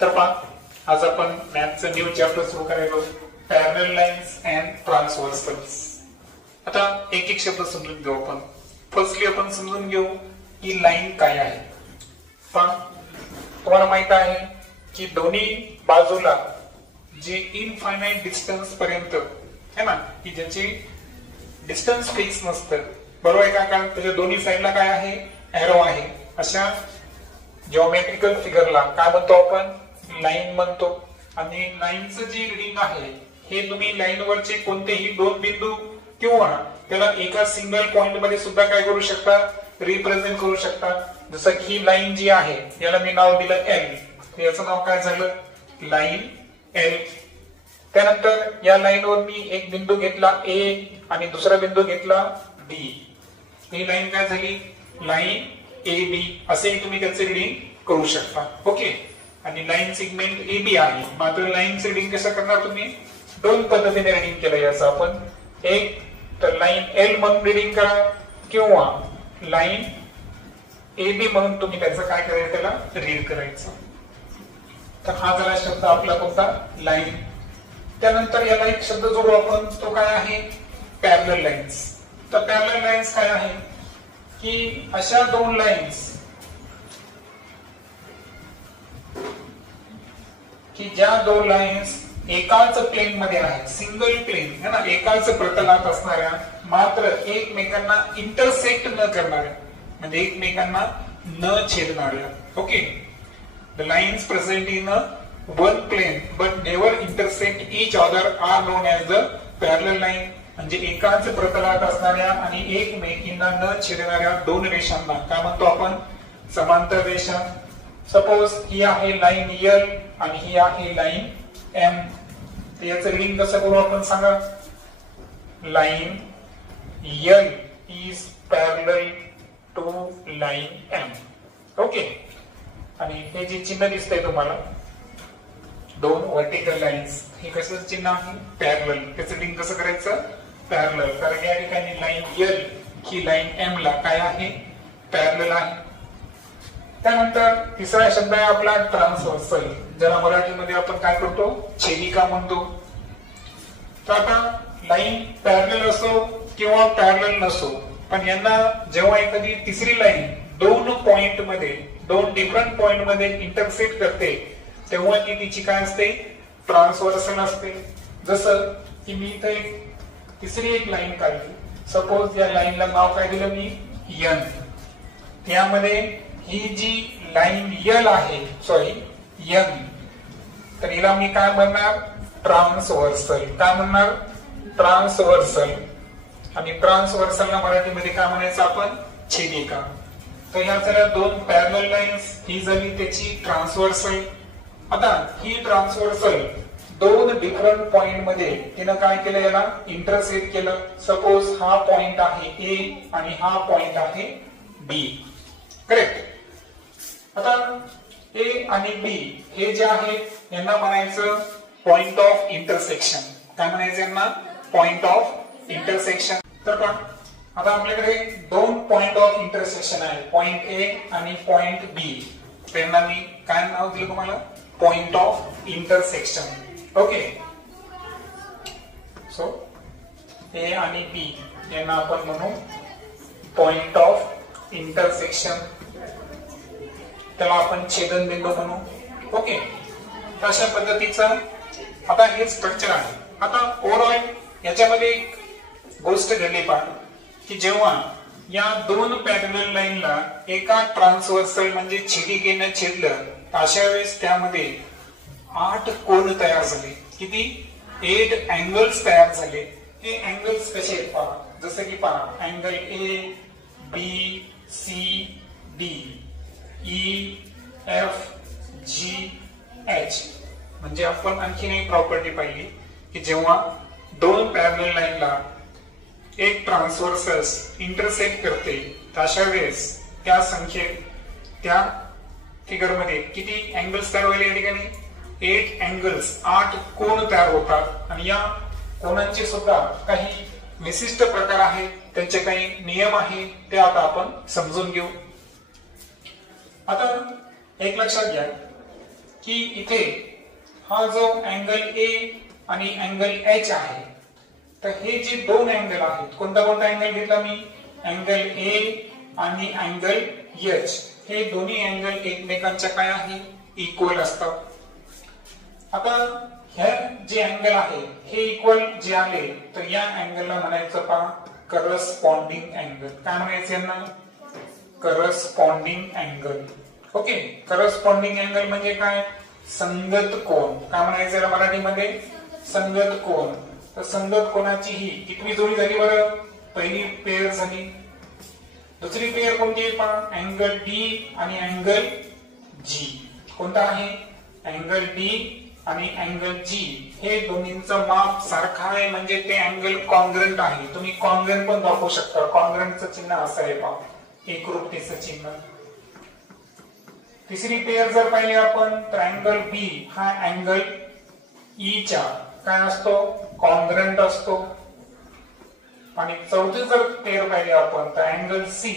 तर पहा आज आपण मॅथचं न्यू चॅप्टर सुरू करायला पॅरलल लाईन्स अँड ट्रान्सव्हर्सल्स. आता एक एक शब्द समजून घेऊ आपण. फर्स्टली आपण समजून घेऊ की लाईन काय आहे. पहा तुम्हाला माहित आहे की दोन्ही बाजूला जे इनफायनाइट डिस्टन्स पर्यंत है ना की ज्याची डिस्टन्स फिक्स नसतं, बरोबर आहे का? कारण त्याच्या दोन्ही साईडला काय आहे, एरो आहे. अशा जिओमेट्रिकल फिगरला काय म्हणतो आपण, लाईन म्हणतो. आणि लाईनचं जे रीडिंग आहे हे तुम्ही लाईनवरचे कोणतेही दोन बिंदू किंवा त्याला एका सिंगल पॉइंट मध्ये सुद्धा काय करू शकता, रिप्रेझेंट करू शकता. जसं की ही लाईन जी आहे याला मी नाव दिलं एल, याचं नाव काय झालं, लाईन एल. त्यानंतर या लाईनवर मी एक बिंदू घेतला ए आणि दुसरा बिंदू घेतला बी. ही लाईन काय झाली, लाईन ए बी. असे तुम्ही त्याचे रीडिंग करू शकता. ओके. आणि लाईन सेगमेंट ए बी आहे. मात्र लाईनचे रीडिंग कसं करणार तुम्ही, दोन पद्धतीने रीडिंग केलं याचं आपण. एक तर लाईन एल म्हणून रीडिंग करा किंवा लाईन ए बी म्हणून तुम्ही त्याचं काय करायचं, त्याला रीड करायचं. तर हा झाला शब्द आपला कोणता, लाईन. त्यानंतर याला एक शब्द जोडू आपण, तो काय आहे, पॅरलल लाईन्स. तर पॅरलल लाईन्स काय आहे की अशा दोन लाईन्स की ज्या दोन लाईन्स एकाच प्लेन मध्ये आहेत, सिंगल प्लेन है ना, एकाच प्रतलात असणाऱ्या, मात्र एकमेकांना इंटरसेक्ट न करणाऱ्या, म्हणजे एकमेकांना न छेदणाऱ्या. Okay. The lines present in a one plane but never intersect each other are known as the parallel line. म्हणजे एकाच प्रतलात असणाऱ्या आणि एकमेकींना न छेदणाऱ्या दोन रेषांना काय म्हणतो आपण, समांतर रेषा. सपोज ही आहे लाईन एल आणि ही आहे लाईन एम. याचं रीडिंग कसं करू आपण सांगा, line L is parallel to line M. Okay. आणि हे जे चिन्ह दिसतंय तुम्हाला, दोन व्हर्टिकल लाईन्स, हे कसं चिन्ह आहे, पॅरलल. त्याचं रीडिंग कसं करायचं, पॅरलल. कारण या ठिकाणी लाईन एल ही लाईन एम ला काय आहे, पॅरलल आहे. त्यानंतर तिसरा शब्द आहे आपला ट्रान्सव्हर्सल, ज्याला मराठीमध्ये आपण काय करतो, छेदिका म्हणतो. तर आता लाईन पॅरलल असो किंवा पॅरलल नसो, पण यांना जेव्हा एखादी तिसरी लाईन दोन पॉइंट मध्ये, दोन डिफरंट पॉइंट मध्ये इंटरसेक्ट करते, तेव्हा ती तिची काय असते, ट्रान्सव्हर्सल असते. जसं की मी इथे तिसरी एक लाईन काढली. सपोज या लाईनला नाव काय दिलं मी, एन. त्यामध्ये ही जी लाईन यल आहे, सॉरी एन, तर हिला मी काय म्हणणार, ट्रान्सव्हर्सल. काय म्हणणार, ट्रान्सव्हर्सल. आणि ट्रान्सव्हर्सलला मराठीमध्ये काय म्हणायचं आपण, छेदिका. तर ह्या झाल्या दोन पॅरलल लाईन्स, ही झाली त्याची ट्रान्सव्हर्सल. आता ही ट्रान्सव्हर्सल दोन डिफरंट पॉइंट मध्ये तिनं काय केलं, याला इंटरसेक्ट केलं. सपोज हा पॉइंट आहे ए आणि हा पॉइंट आहे बी. करेक्ट. आता ए आणि बी हे जे आहे यांना म्हणायचं पॉइंट ऑफ इंटरसेक्शन. काय म्हणायचं यांना, पॉइंट ऑफ इंटरसेक्शन. तर का आता आपल्याकडे दोन पॉइंट ऑफ इंटरसेक्शन आहे, पॉइंट ए आणि पॉइंट बी. त्यांना मी काय नाव दिलं तुम्हाला, point of intersection. Okay. So A आणि बी यांना आपण म्हणू पॉइंट ऑफ इंटरसेक्शन. त्याला आपण छेदन बिंदू म्हणू. ओके. अशा पद्धतीचं आता हे स्ट्रक्चर आहे. आता ओव्हरऑल याच्यामध्ये एक गोष्ट घडली पहा की जेव्हा या दोन पॅरलल लाईनला एका ट्रान्सव्हर्सल म्हणजे छेदिकेने छेदलं, अशा वेळेस त्यामध्ये 8 कोन तयार झाले. किती, 8 अँगल्स तयार झाले. हे अँगल्स कसे आहेत पहा. जसं की पहा, angle A B C D E F G H. म्हणजे आपण आणखीन एक प्रॉपर्टी पाहिली की जेव्हा दोन पॅरलल लाईनला एक ट्रान्सव्हर्सल्स इंटरसेक्ट करते, अशा वेळेस त्या संख्येत, त्या फिगर मध्ये किती अँगल्स तयार व्हायला, या ठिकाणी 8 अँगल्स, 8 कोन तयार होतात. आणि या कोनांचे सुद्धा काही विशिष्ट प्रकार आहेत, त्यांचे काही नियम आहेत, ते आता आपण समजून घेऊ. आता एक लक्षात घ्या की इथे हा जो अँगल ए आणि अँगल एच आहे, तर हे जे दोन अँगल आहेत, कोणता कोणता अँगल घेतला मी, अँगल ए आणि अँगल एच, हे दोन्ही अँगल एकमेकांच्या काय आहे, इक्वल असतात. आता हे जे अँगल आहे हे इक्वल जे आले तर या अँगलला म्हणायचं पहा करस्पॉन्डिंग अँगल. काय म्हणायचं यांना, corresponding angle. Okay, corresponding angle म्हणजे काय, संगत कोन. काय म्हणायचं याला मराठीमध्ये, संगत कोन. तर संगत कोनाची ही कितवी जोडी झाली बरं, पहिली पेयर झाली. दुसरी पेयर कोणती आहे पहा, अँगल डी आणि अँगल जी. कोणता आहे, अँगल डी आणि अँगल जी, हे दोन्हींचं माप सारखं आहे म्हणजे ते अँगल कॉन्ग्रंट आहे. तुम्ही कॉन्ग्रंट पण दाखवू शकता. कॉन्ग्रंटचं चिन्ह असं आहे पहा, एकरूपतेचं चिन्ह. तिसरी पेयर जर पाहिली आपण तर अँगल बी हा अँगल ई च्या काय असतो, कॉन्ग्रंट असतो. आणि चौथी जर पेयर पाहिली आपण तर अँगल सी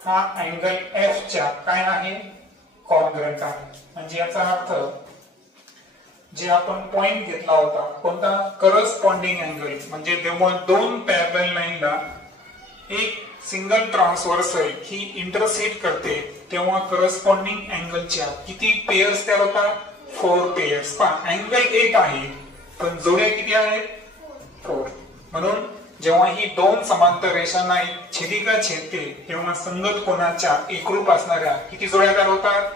हा अँगल एफ च्या काय आहे, कॉन्ग्रंट आहे. म्हणजे याचा अर्थ जे आपण पॉइंट घेतला होता कोणता, करस्पॉन्डिंग अँगल, म्हणजे जेव्हा दोन पॅरलल लाईनला एक सिंगल ट्रान्सव्हर्सल ही इंटरसेक्ट करते तेव्हा करस्पॉन्डिंग अँगलच्या किती पेयर्स तयार होतात, 4 पेयर्स. पहा अँगल 8 आहे पण जोड्या किती आहेत, 4. म्हणून जेव्हा ही दोन समांतर रेषांना छेदिका छेदते तेव्हा संगत कोनाच्या एकरूप असणाऱ्या किती जोड्या तयार होतात,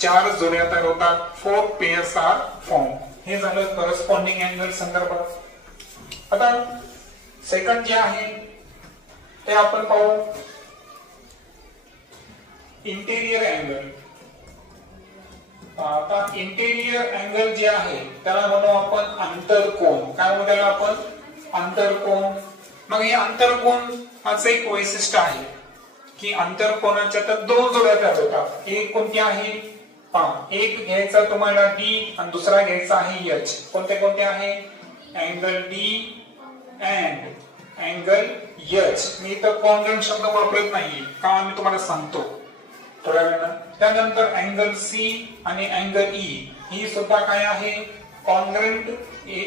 4 जोड्या तयार होतात. 4 पेयर्स आर फॉर्म. हे झालं करस्पॉन्डिंग अँगल संदर्भात. आता सेकंड जे आहे ते आपण पाहू, इंटेरियर अँगल. आता इंटेरियर अँगल जे आहे त्याला म्हणू आपण आंतरकोन. काय म्हणू त्याला आपण, आंतरकोन. मग हे आंतरकोन हाच एक वैशिष्ट्य आहे की आंतरकोनाच्या तर 2 जोड्या तयार होतात. एक कोणती आहे, एक घ्यायचा तुम्हाला डी आणि दुसरा घ्यायचा आहे एच. कोणते कोणते आहे, angle D and angle H. मी इथं कॉन्ग्रंट शब्द वापरत नाही का, मी तुम्हाला सांगतो थोड्या वेळानं. त्यानंतर अँगल सी आणि अँगल ई ही सुद्धा काय आहे, कॉन्ग्रंट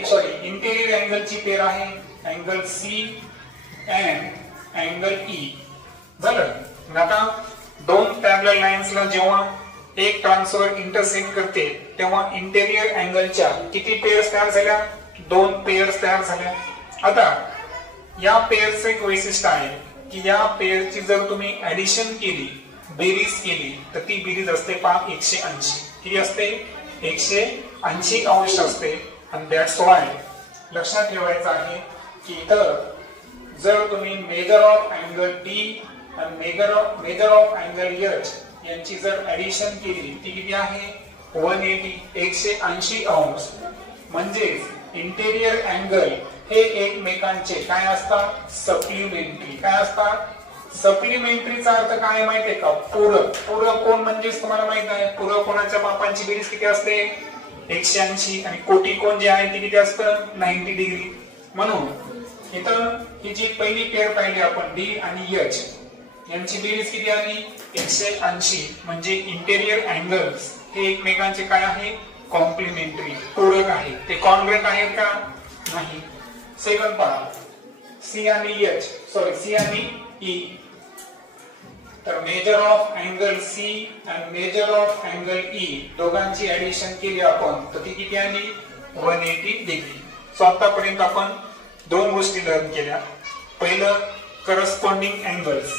सॉरी इंटेरियर अँगलची पेयर आहे, angle C and angle E. झालं. आता दोन पॅरलल लाईन्सला जेव्हा एक ट्रान्सफर इंटरसेक्ट करते तेव्हा इंटेरियर अँगलच्या किती पेयर्स तयार झाल्या, 2 पेयर्स तयार झाल्या. आता या पेयरचं एक वैशिष्ट्य आहे की या पेयरची जर तुम्ही ऍडिशन केली, बेरीज केली तर ती बेरीज असते पहा 180. किती असते, 180 अंश असते. आणि दॅट्स वाय लक्षात ठेवायचं आहे की इथं जर तुम्ही मेजर ऑफ अँगल डी आणि मेजर ऑफ अँगल एच यांची जर ऍडिशन केली ती किती आहे, 180 180 अंश. म्हणजे इंटेरियर अँगल हे एकमेकांचे काय असतात, सप्लिमेंटरी. काय असतात, सप्लिमेंटरीचा अर्थ काय माहितीये का, पूरक. पूरक कोण म्हणजे तुम्हाला माहित आहे, पूरक कोणाच्या मापांची बेरीज किती असते, 180. आणि कोटी कोण जे आहे ते किती असतं, 90 डिग्री. म्हणून इथं ही जी पहिली पेयर पाहिली आपण डी आणि एच यांची बेरीज किती आली, 180. म्हणजे इंटेरियर अँगल्स हे एकमेकांचे काय आहे, कॉम्प्लिमेंटरी, पूरक आहे. ते कॉन्ग्रंट आहेत का, नाही. सेकंड पहा, सी आणि एच सॉरी सी आणि ई. तर मेजर ऑफ अँगल सी आणि मेजर ऑफ अँगल ई दोघांची ऍडिशन केली आपण तर ती किती आली, 180 डिग्री. सो आतापर्यंत आपण 2 गोष्टी लर्न केल्या. पहिलं करस्पॉन्डिंग अँगल्स.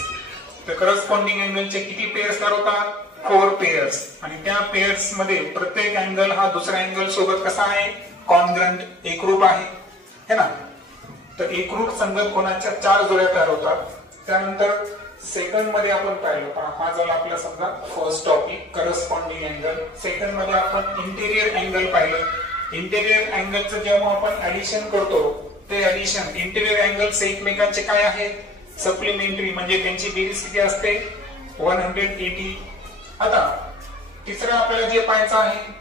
तर करस्पॉन्डिंग अँगलचे किती पेयर्स तयार होतात, 4 पेयर्स. आणि त्या पेयर्स मध्ये प्रत्येक अँगल हा दुसऱ्या अँगल सोबत कसा आहे, कॉन्ग्रंट, एकरूप आहे, है ना. तर एकरूप संगत कोणाच्या 4 जोड्या तयार होतात. त्यानंतर सेकंड मध्ये आपण पाहिलं, हा झाला आपला समजा first topic corresponding angle. Second मध्ये आपण इंटेरियर अँगल पाहिलं. इंटेरियर अँगलचं जेव्हा आपण ऍडिशन करतो ते ऍडिशन इंटेरियर अँगल्स एकमेकांचे काय आहेत, सप्लिमेंटरी. म्हणजे त्यांची बेरीज किती असते, 180. आता तिसरं आपल्याला जे पाहायचं आहे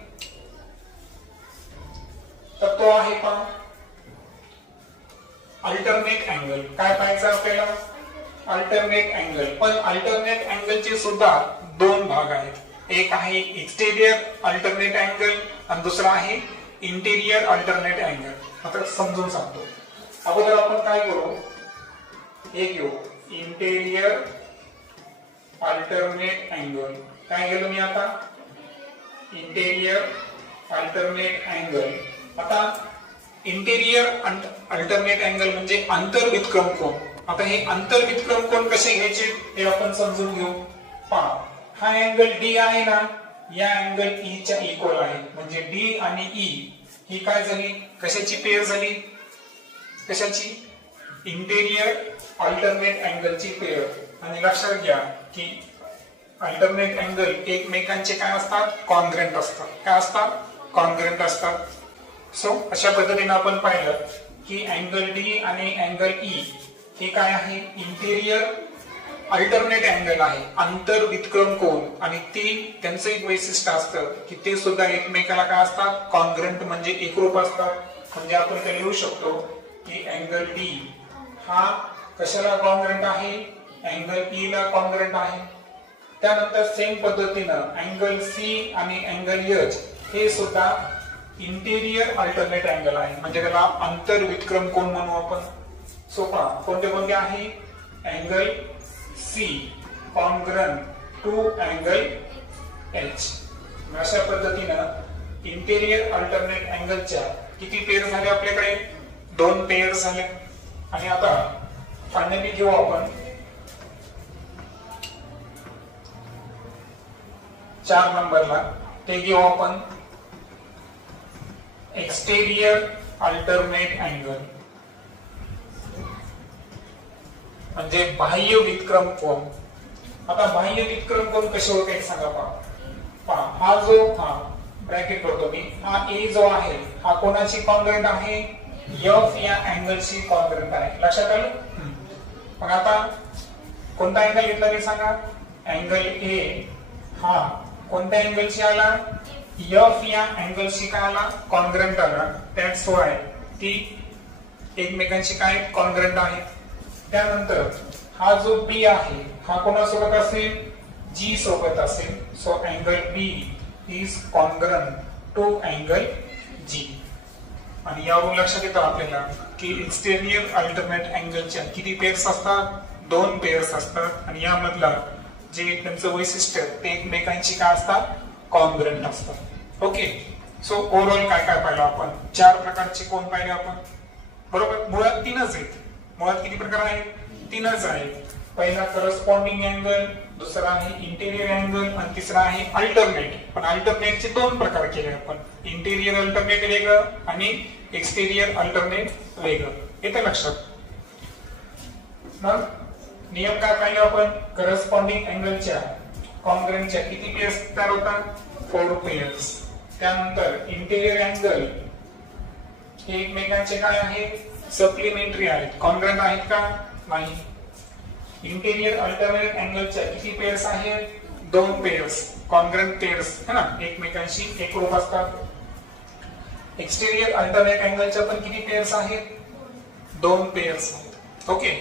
तर तो आहे पहा अल्टरनेट अँगल. काय पाहायचं आपल्याला, अल्टरनेट अँगल. पण अल्टरनेट अँगलचे सुद्धा 2 भाग आहेत. एक आहे एक्सटेरियर अल्टरनेट अँगल आणि दुसरा आहे इंटेरियर अल्टरनेट अँगल. आता समजून सांगतो. अगोदर आपण काय करू, हे घेऊ इंटेरियर अल्टरनेट अँगल. काय गेलो मी आता, इंटेरियर अल्टरनेट अँगल. आता इंटेरियर अल्टरनेट अँगल म्हणजे अंतर्वितक्रम कोन. आता हे अंतर्वितक्रम कोन कसे घ्यायचे हे आपण समजून घेऊ. पहा, हा अँगल डी आहे ना, या अँगल ई च्या इक्वल आहे. म्हणजे डी आणि ई ही काय झाली, कशाची पेयर झाली, कशाची, इंटेरियर अल्टरनेट अँगलची पेयर. आणि लक्षात घ्या की अल्टरनेट अँगल एकमेकांचे काय असतात, कॉन्ग्रंट असतात. काय असतात, कॉन्ग्रंट असतात. सो अशा पद्धतीने आपण पाहिलं की अँगल डी आणि अँगल ई हे काय आहे, इंटेरियर अल्टरनेट अँगल आहे, आंतरवितक्रम कोन. आणि ते त्यांचं एक वैशिष्ट्य असतं की ते सुद्धा एकमेकाला काय असतात, कॉन्ग्रंट म्हणजे एकरूप असतात. म्हणजे आपण ते लिहू शकतो की अँगल डी हा कशाला कॉन्ग्रंट आहे, अँगल ई ला कॉन्ग्रंट आहे. त्यानंतर सेम पद्धतीनं अँगल सी आणि अँगल एच हे सुद्धा इंटेरियर अल्टरनेट अँगल आहे. म्हणजे त्याला आंतरवितक्रम कोन म्हणू आपण. सोपा कोणते कोणते आहे, angle C congruent to angle H. अशा पद्धतीनं इंटेरियर अल्टरनेट अँगलच्या किती पेयर झाले आपल्याकडे, 2 पेयर झाले. आणि आता फायनली घेऊ आपण 4 नंबरला, ते घेऊ आपण एक्सटेरियर अल्टरनेट अँगल म्हणजे बाह्य वितक्रम कोन. आता बाह्य वितक्रम कोन कसे होते सांगा. पहा, हा जो ब्रॅकेट करतो मी, हा ए जो आहे हा कोणाची कॉन्ग्रंट आहे, एफ या अँगलची कॉन्ग्रंट आहे. लक्षात आलं. मग आता कोणता अँगल घेतला ते सांगा, अँगल ए हा कोणत्या अँगलशी आला, एफ या अँगलशी काय आला, कॉन्ग्रंट आला. दॅट्स व्हाय ती एकमेकांशी काय कॉन्ग्रंट आहे. त्यानंतर हा जो बी आहे हा कोणासोबत असेल, जी सोबत असेल. So angle B is congruent to angle G. आणि यावरून लक्षात येतं आपल्याला की एक्सटेरियर अल्टरनेट अँगलच्या किती पेयर्स असतात, 2 पेयर्स असतात. आणि यामधला जे त्यांचं वैशिष्ट्य ते एकमेकांची काय असतात, कॉन्ग्रंट असतात. ओके. सो ओव्हरऑल काय काय पाहिलं आपण, 4 प्रकारचे कोन पाहिले आपण, बरोबर. मुळात 3च आहेत. मुळात किती प्रकार आहेत, 3च आहेत. पहिला करस्पॉन्डिंग अँगल, दुसरा आहे इंटेरियर अँगल आणि तिसरा आहे अल्टरनेट. पण अल्टरनेटचे 2 प्रकार केले आपण, इंटेरियर अल्टरनेट वेगळं आणि एक्सटेरियर अल्टरनेट वेगळं. येतं लक्षात. मग नियम काय पाहिले आपण, करस्पॉन्डिंग अँगलच्या कॉन्ग्रंटच्या किती पेयर्स तयार होतात, 4 पेयर्स. त्यानंतर इंटेरियर अँगल हे एकमेकांचे काय आहे, सप्लिमेंटरी आहेत, कॉन्ग्रंट आहेत का, नाही. इंटेरियर अल्टरनेट अँगलच्या किती पेयर्स आहेत, 2 पेयर्स, कॉन्ग्रंट पेयर्स है ना, एकमेकांशी एकरूप असतात. एक्सटेरियर अल्टरनेट अँगलच्या पण किती पेयर्स आहेत, 2 पेयर्स आहेत. ओके.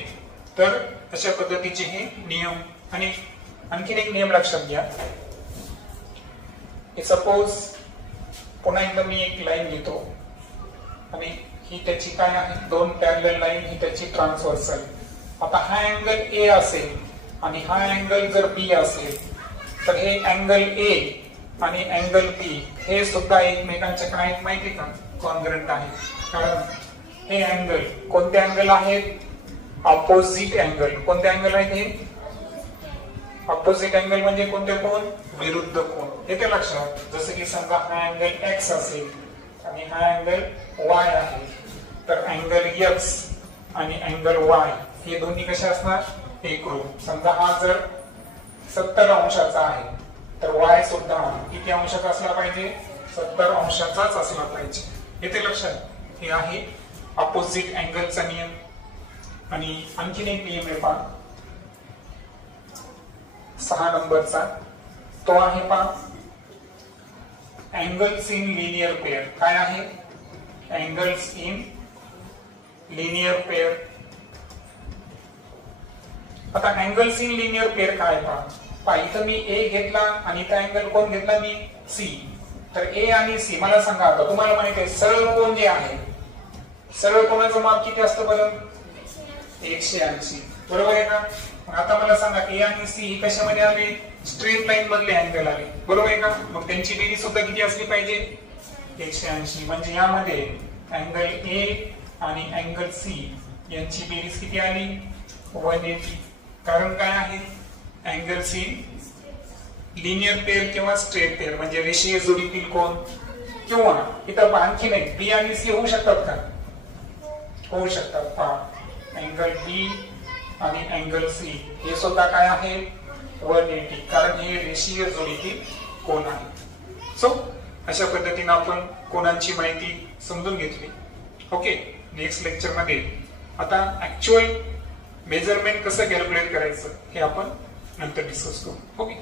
तर अशा पद्धतीचे हे नियम. आणि आणखीन एक नियम लक्षात घ्या. सपोज पुन्हा एकदा मी एक लाईन घेतो आणि ही त्याची काय आहे, 2 पॅरलल लाईन, ही त्याची ट्रान्सव्हर्सल. आता हा अँगल ए असेल आणि हा अँगल जर बी असेल तर हे अँगल ए आणि अँगल बी हे सुद्धा एकमेकांच्या काय आहेत माहिती का, कॉन्ग्रंट आहे. कारण हे अँगल कोणते अँगल आहेत, ऑपोजिट अँगल. कोणते अँगल आहेत हे, ऑपोजिट अँगल म्हणजे कोणते कोण, विरुद्ध कोण. येते लक्षात. जसं की समजा हा अँगल एक्स असेल आणि हा अँगल वाय आहे, तर अँगल एक्स आणि अँगल वाय हे दोन्ही कसे असणार, एकरूप. समजा हा जर 70 अंशाचा आहे तर वाय सुद्धा किती अंशाचा असला पाहिजे, 70 अंशाचाच असला पाहिजे. येते लक्षात. हे आहे ऑपोजिट अँगलचा नियम. आणि आणखीन एक नियम आहे पहा, 6 नंबरचा. तो आहे पहा अँगल्स इन लिनियर पेयर. काय आहे, अँगल्स इन लिनियर पेयर. आता अँगल्स इन लिनियर पेयर काय पहा, पहा इथं मी ए घेतला आणि इथं अँगल कोण घेतला मी सी. तर ए आणि सी मला सांगा आता तुम्हाला माहिती आहे सरळ कोण जे आहे सरळ कोणाचं माप किती असतं बरं 180 बरोबर आहे का. आता मला सांगा ए आणि सी ही कशामध्ये आले स्ट्रेट लाईन मधले अँगल आले बरोबर आहे का. मग त्यांची बेरीज सुद्धा किती असली पाहिजे 180. म्हणजे यामध्ये अँगल ए आणि अँगल सी यांची बेरीज किती आली 180. कारण काय आहे अँगल सी लिनियर पेअर किंवा स्ट्रेट पेअर म्हणजे रेषीय जोडीतील कोण किंवा इथं आणखी नाही बी आणि सी होऊ शकतात का होऊ शकतात. पहा अँगल बी आणि अँगल सी हे सुद्धा काय आहे 180 कारण हे रेषीय जोडीतील कोण आहे. सो अशा पद्धतीने आपण कोणांची माहिती समजून घेतली. ओके नेक्स्ट लेक्चर मध्ये आता ऍक्च्युअल मेजरमेंट कसं कॅल्क्युलेट करायचं हे आपण नंतर डिस्कस करू. ओके.